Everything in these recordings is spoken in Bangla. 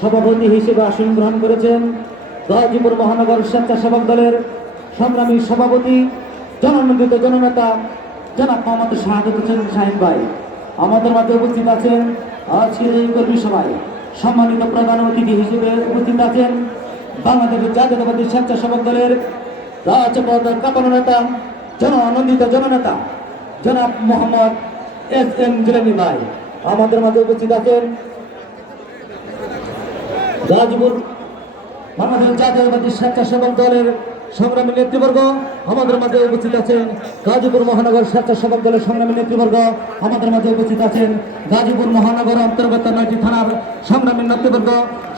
সভাপতি হিসেবে আসন গ্রহণ করেছেন গাজীপুর মহানগর স্বেচ্ছাসেবক দলের সংগ্রামী সভাপতি জননন্দিত জননেতা জনাব মোহাম্মদ শাহাদত হোসেন শাহিন ভাই। আমাদের মাঝে উপস্থিত আছেন আজকের এই কর্মী সভায় সম্মানিত প্রধান অতিথি হিসেবে উপস্থিত আছেন বাংলাদেশ জাতীয়তাবাদী স্বেচ্ছাসেবক দলের রাজপথ কাপানো নেতা জন আনন্দিত জননেতা জনাব মোহাম্মদ এস এম জিলানি ভাই। আমাদের মাঝে উপস্থিত আছেন গাজীপুর, বাংলাদেশ জাতীয়তাবাদী স্বেচ্ছাসেবক দলের সংগ্রামী নেতৃবর্গ আমাদের মাঝে উপস্থিত আছেন গাজীপুর মহানগর স্বেচ্ছাসেবক দলের সংগ্রামী নেতৃবর্গ আমাদের মাঝে উপস্থিত আছেন গাজীপুর মহানগর অন্তর্গত নয়টি থানার সংগ্রামী নেতৃবর্গ।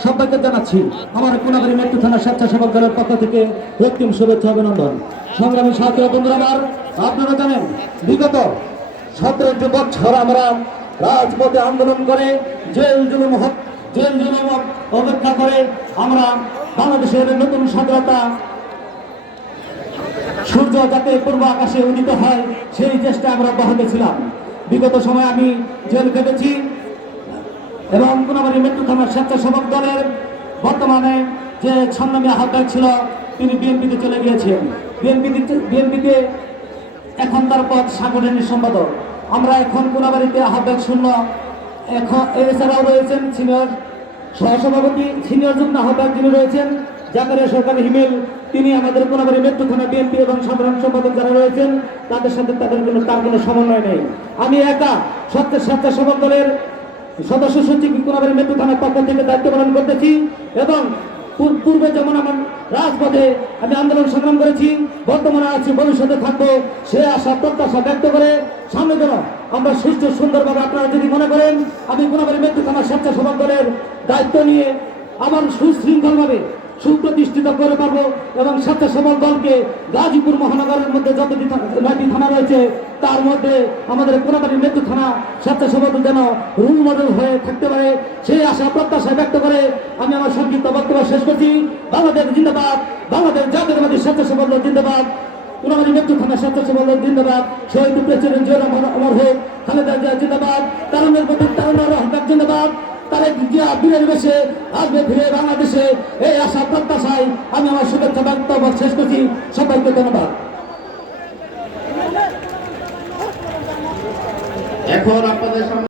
সবাইকে জানাচ্ছি, আমার কোনাবাড়ি মৃত্যু থানা স্বেচ্ছাসেবক দলের পক্ষ থেকে রক্তিম শুভেচ্ছা, অভিনন্দন। সংগ্রামী সাথী বন্ধুরা আমার, আপনারা জানেন, বিগত সতেরোটি বছর আমরা রাজপথে আন্দোলন করে জেল জুলুম, হত্যা জেল জুলুম অপেক্ষা করে আমরা বাংলাদেশের নতুন স্বাধীনতা সূর্য যাতে পূর্ব আকাশে উদিত হয়, সেই চেষ্টা আমরা অব্যাহত ছিলাম। বিগত সময় আমি জেল কেটেছি এবং কোনাবাড়ি মৃত্যু থানার স্বেচ্ছাসেবক দলের বর্তমানে যে ছন্নমী আহ্বায়ক ছিল, তিনি বিএনপিতে চলে গিয়েছেন। বিএনপিতে বিএনপিতে এখন তার পদ সাংগঠনিক সম্পাদক। আমরা এখন কোনাবাড়িতে আহ্বায়ক শূন্য এছাড়াও রয়েছেন সিনিয়র সহসভাপতি, সিনিয়র যুগ্ম আহ্বায়ক যিনি রয়েছেন, জাকারিয়া সরকার হিমেল। তিনি আমাদের কোনাবাড়ি মৃত্যু থানা বিএনপি এবং সাধারণ সম্পাদক যারা রয়েছেন, তাদের সাথে তাদের কোনো তার কোনো সমন্বয় নেই। আমি একা সত্য স্বেচ্ছাসেবক দলের সদস্য সচিব কোনাবাড়ি মৃত্যু থানার পক্ষ থেকে দায়িত্ব পালন করতেছি এবং পূর্বে যেমন আমার রাজপথে আমি আন্দোলন সংগ্রাম করেছি, বর্তমানে আছি, ভবিষ্যতে থাকব, সে আশা, প্রত্যাশা ব্যক্ত করে সামনে যেন আমরা সুস্থ সুন্দরভাবে আপনারা যদি মনে করেন, আমি কোনাবাড়ি মৃত্যু থানার স্বেচ্ছাসেবক দলের দায়িত্ব নিয়ে আমার সুশৃঙ্খলভাবে সুপ্রতিষ্ঠিত করে পারব এবং স্বেচ্ছাসেবক দলকে গাজীপুর মহানগরের মধ্যে যতটি থা- নয়টি থানা রয়েছে তার মধ্যে আমাদের কোনাবাড়ি মৃত্যু থানা স্বেচ্ছাসেবক যেন রুল মডেল হয়ে থাকতে পারে, সেই আশা প্রত্যাশা ব্যক্ত করে আমি আমার সংক্ষিপ্ত বক্তব্য শেষ করছি। বাংলাদেশ জিন্দাবাদ, বাংলাদেশ জাতীয়তাবাদী স্বেচ্ছাসেবক জিন্দাবাদ কোনাবাড়ি মৃত্যু থানা স্বেচ্ছাসেবক জিন্দাবাদ, শহীদ প্রেসিডেন্ট জিয়া রহমান অমর হোক, খালেদা জিয়া জিন্দাবাদ তারুণের প্রতি তারুণের হক জিন্দাবাদ, তারেক জিয়া বীরের বেশে আসবে ফিরে বাংলাদেশে, এই আশা প্রত্যাশায় আমি আমার শুভেচ্ছা বক্তব্য শেষ করছি। সবাইকে ধন্যবাদ। এখন আপনাদের সামনে